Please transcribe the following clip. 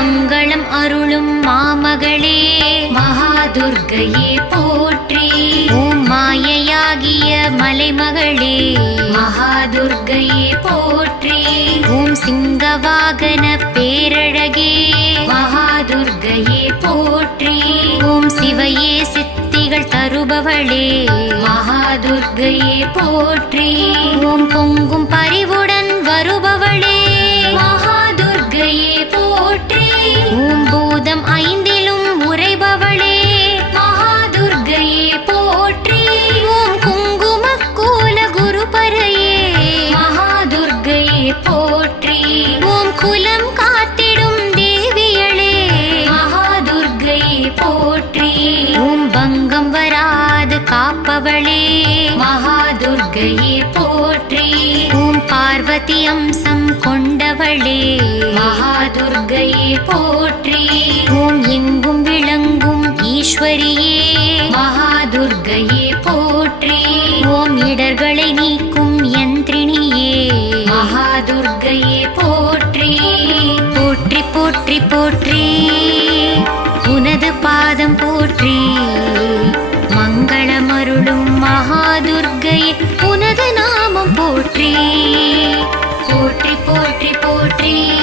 மங்களம் அருளும் மாமகளே. மகாதுர்கையே போற்றி. ஓம் மாயையாகிய மலைமகளே. மகாதுர்கையே போற்றி. ஓம் சிங்கவாகன பேரழகே. மகாதுர்கையே போற்றி. ஓம் சிவையே சித்திகள் தருபவளே. மகாதுர்கையே போற்றி. ஓம் பொங்கும் பரிவு பங்கம் வராது காப்பவளே. மகாதுர்கையே போற்றி. ஓம் பார்வதி அம்சம் கொண்டவளே. மகாதுர்கையே போற்றி. ஓம் எங்கும் விளங்கும் ஈஸ்வரியே. மகாதுர்கையே போற்றி. ஓம் இடர்களை நீக்கும் யந்திரிணியே மகாதுர்கையே போற்றி. போற்றி போற்றி போற்றி. அருளும் மகாதுர்கையே உனது நாமம் போற்றி. போற்றி போற்றி போற்றி.